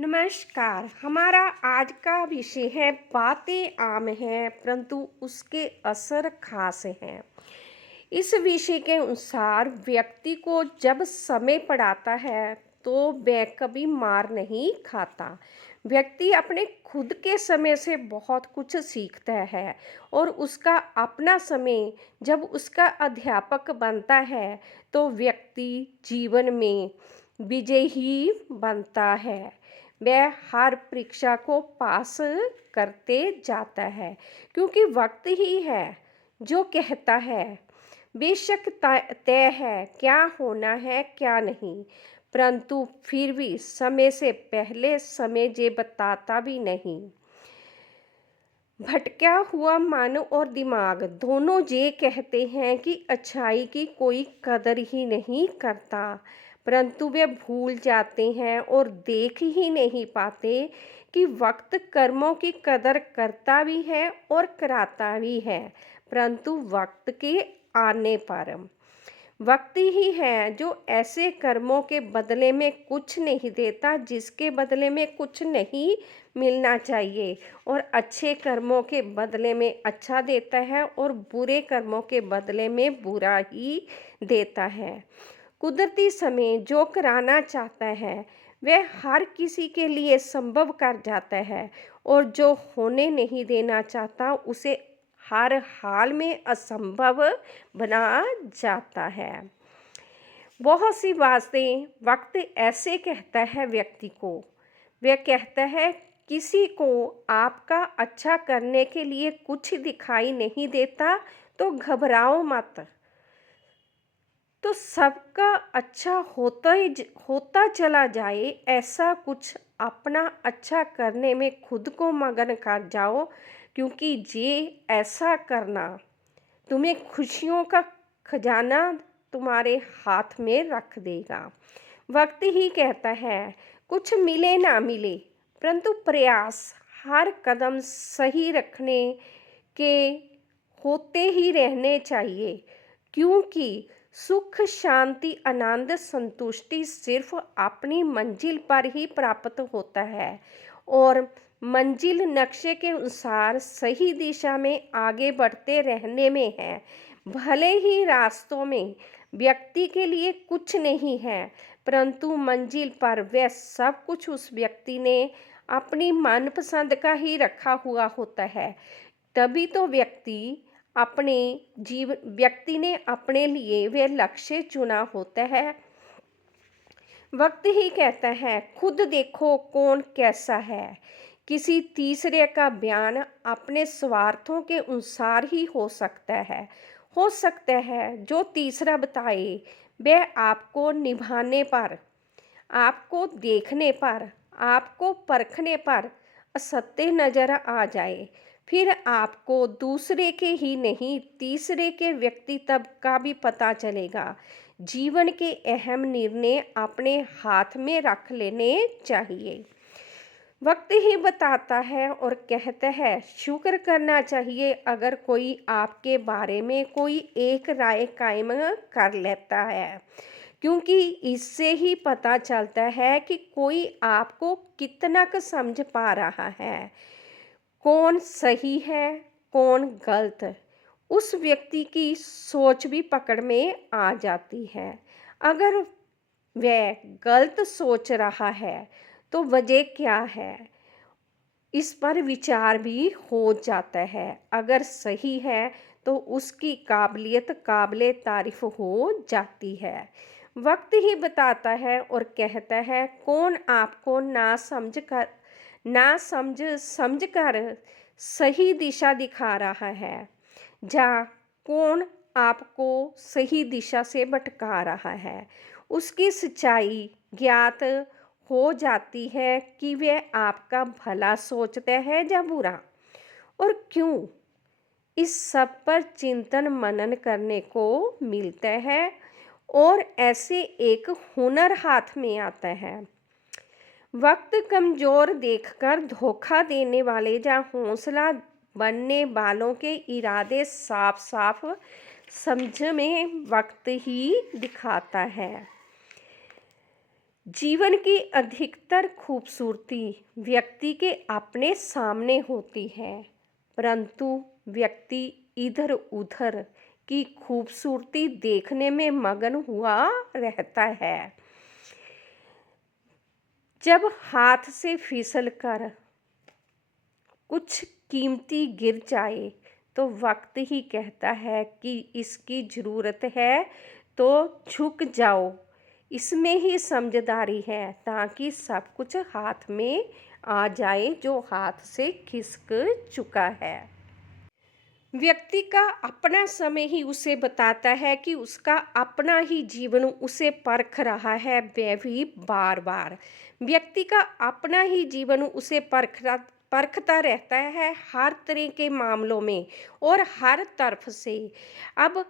नमस्कार। हमारा आज का विषय है बातें आम हैं परंतु उसके असर खास हैं। इस विषय के अनुसार व्यक्ति को जब समय पड़ाता है तो वह कभी मार नहीं खाता। व्यक्ति अपने खुद के समय से बहुत कुछ सीखता है और उसका अपना समय जब उसका अध्यापक बनता है तो व्यक्ति जीवन में विजयी बनता है। वह हर परीक्षा को पास करते जाता है क्योंकि वक्त ही है जो कहता है। बेशक तय है क्या होना है क्या नहीं, परंतु फिर भी समय से पहले समय जे बताता भी नहीं। भटका हुआ मन और दिमाग दोनों ये कहते हैं कि अच्छाई की कोई कदर ही नहीं करता, परंतु वे भूल जाते हैं और देख ही नहीं पाते कि वक्त कर्मों की कदर करता भी है और कराता भी है, परंतु वक्त के आने पर। वक्त ही है जो ऐसे कर्मों के बदले में कुछ नहीं देता जिसके बदले में कुछ नहीं मिलना चाहिए, और अच्छे कर्मों के बदले में अच्छा देता है और बुरे कर्मों के बदले में बुरा ही देता है। कुदरती समय जो कराना चाहता है वह हर किसी के लिए संभव कर जाता है, और जो होने नहीं देना चाहता उसे हर हाल में असंभव बना जाता है। बहुत सी बातें वक्त ऐसे कहता है व्यक्ति को। वह कहता है किसी को आपका अच्छा करने के लिए कुछ दिखाई नहीं देता तो घबराओ मत, तो सबका अच्छा होता चला जाए, ऐसा कुछ अपना अच्छा करने में खुद को मगन कर जाओ, क्योंकि ये ऐसा करना तुम्हें खुशियों का खजाना तुम्हारे हाथ में रख देगा। वक्त ही कहता है कुछ मिले ना मिले, परंतु प्रयास हर कदम सही रखने के होते ही रहने चाहिए, क्योंकि सुख शांति आनंद संतुष्टि सिर्फ अपनी मंजिल पर ही प्राप्त होता है, और मंजिल नक्शे के अनुसार सही दिशा में आगे बढ़ते रहने में है। भले ही रास्तों में व्यक्ति के लिए कुछ नहीं है, परंतु मंजिल पर वह सब कुछ उस व्यक्ति ने अपनी मनपसंद का ही रखा हुआ होता है। तभी तो व्यक्ति ने अपने लिए वह लक्ष्य चुना होता है। वक्त ही कहता है खुद देखो कौन कैसा है। किसी तीसरे का बयान अपने स्वार्थों के अनुसार ही हो सकता है जो तीसरा बताए वह आपको निभाने पर, आपको देखने पर, आपको परखने पर असत्य नजर आ जाए, फिर आपको दूसरे के ही नहीं तीसरे के व्यक्तित्व का भी पता चलेगा। जीवन के अहम निर्णय अपने हाथ में रख लेने चाहिए। वक्त ही बताता है और कहता है शुक्र करना चाहिए अगर कोई आपके बारे में कोई एक राय कायम कर लेता है, क्योंकि इससे ही पता चलता है कि कोई आपको कितना समझ पा रहा है, कौन सही है कौन गलत। उस व्यक्ति की सोच भी पकड़ में आ जाती है। अगर वह गलत सोच रहा है तो वजह क्या है, इस पर विचार भी हो जाता है। अगर सही है तो उसकी काबिलियत काबिले तारीफ हो जाती है। वक्त ही बताता है और कहता है कौन आपको ना समझ कर सही दिशा दिखा रहा है, या कौन आपको सही दिशा से भटका रहा है। उसकी सच्चाई ज्ञात हो जाती है कि वह आपका भला सोचता है या बुरा, और क्यों। इस सब पर चिंतन मनन करने को मिलता है और ऐसे एक हुनर हाथ में आता है। वक्त कमजोर देखकर धोखा देने वाले या हौसला बनने वालों के इरादे साफ साफ समझ में वक्त ही दिखाता है। जीवन की अधिकतर खूबसूरती व्यक्ति के अपने सामने होती है, परंतु व्यक्ति इधर उधर की खूबसूरती देखने में मगन हुआ रहता है। जब हाथ से फिसल कर कुछ कीमती गिर जाए तो वक्त ही कहता है कि इसकी ज़रूरत है, तो झुक जाओ। इसमें ही समझदारी है, ताकि सब कुछ हाथ में आ जाए जो हाथ से खिसक चुका है। व्यक्ति का अपना समय ही उसे बताता है कि उसका अपना ही जीवन उसे परख रहा है, वह भी बार बार। व्यक्ति का अपना ही जीवन उसे परखता रहता है हर तरह के मामलों में और हर तरफ से। अब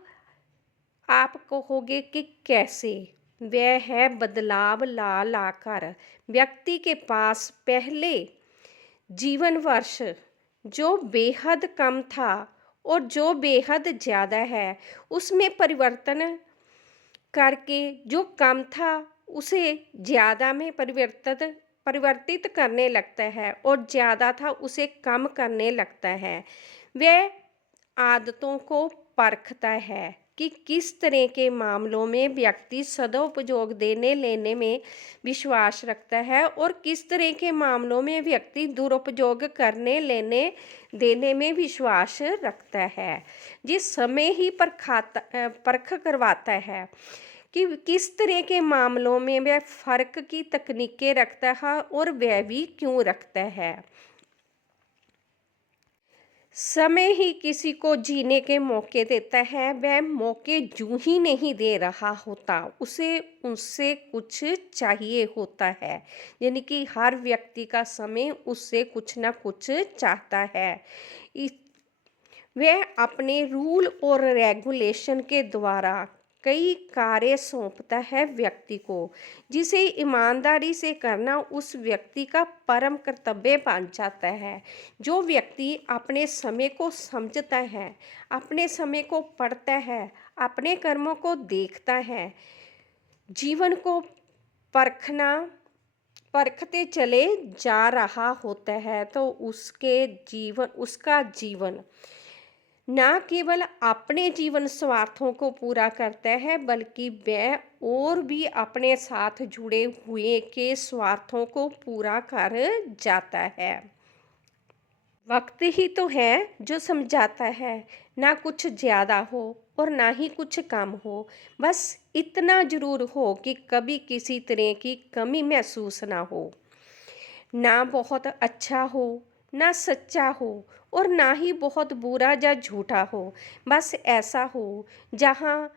आप कहोगे कि कैसे? वह है बदलाव ला लाकर। व्यक्ति के पास पहले जीवन वर्ष जो बेहद कम था और जो बेहद ज़्यादा है, उसमें परिवर्तन करके जो कम था उसे ज़्यादा में परिवर्तित करने लगता है और ज़्यादा था उसे कम करने लगता है। वह आदतों को परखता है कि किस तरह के मामलों में व्यक्ति सदुपयोग देने लेने में विश्वास रखता है और किस तरह के मामलों में व्यक्ति दुरुपयोग करने लेने देने में विश्वास रखता है। जिस समय ही परख करवाता है कि किस तरह के मामलों में वह फ़र्क की तकनीकें रखता है और वह भी क्यों रखता है। समय ही किसी को जीने के मौके देता है, वह मौके यूं ही नहीं दे रहा होता, उसे उससे कुछ चाहिए होता है। यानी कि हर व्यक्ति का समय उससे कुछ ना कुछ चाहता है। वह अपने रूल और रेगुलेशन के द्वारा कई कार्य सौंपता है व्यक्ति को, जिसे ईमानदारी से करना उस व्यक्ति का परम कर्तव्य बन जाता है। जो व्यक्ति अपने समय को समझता है, अपने समय को पढ़ता है, अपने कर्मों को देखता है, जीवन को परखते चले जा रहा होता है, तो उसका जीवन ना केवल अपने जीवन स्वार्थों को पूरा करता है, बल्कि वह और भी अपने साथ जुड़े हुए के स्वार्थों को पूरा कर जाता है। वक्त ही तो है जो समझाता है, ना कुछ ज़्यादा हो और ना ही कुछ कम हो। बस इतना ज़रूर हो कि कभी किसी तरह की कमी महसूस ना हो। ना बहुत अच्छा हो, ना सच्चा हो और ना ही बहुत बुरा या झूठा हो। बस ऐसा हो जहाँ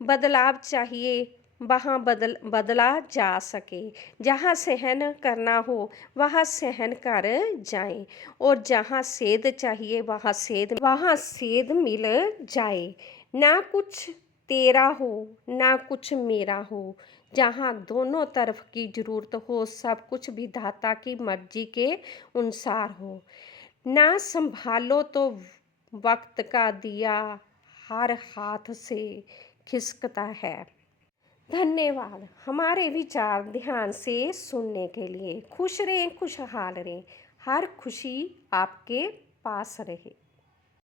बदलाव चाहिए वहाँ बदला जा सके। जहाँ सहन करना हो वहाँ सहन कर जाए और जहाँ सेध चाहिए वहाँ सेध मिल जाए। ना कुछ तेरा हो ना कुछ मेरा हो। जहाँ दोनों तरफ की ज़रूरत हो, सब कुछ विधाता की मर्जी के अनुसार हो। ना संभालो तो वक्त का दिया हर हाथ से खिसकता है। धन्यवाद हमारे विचार ध्यान से सुनने के लिए। खुश रहें, खुशहाल रहें, हर खुशी आपके पास रहे।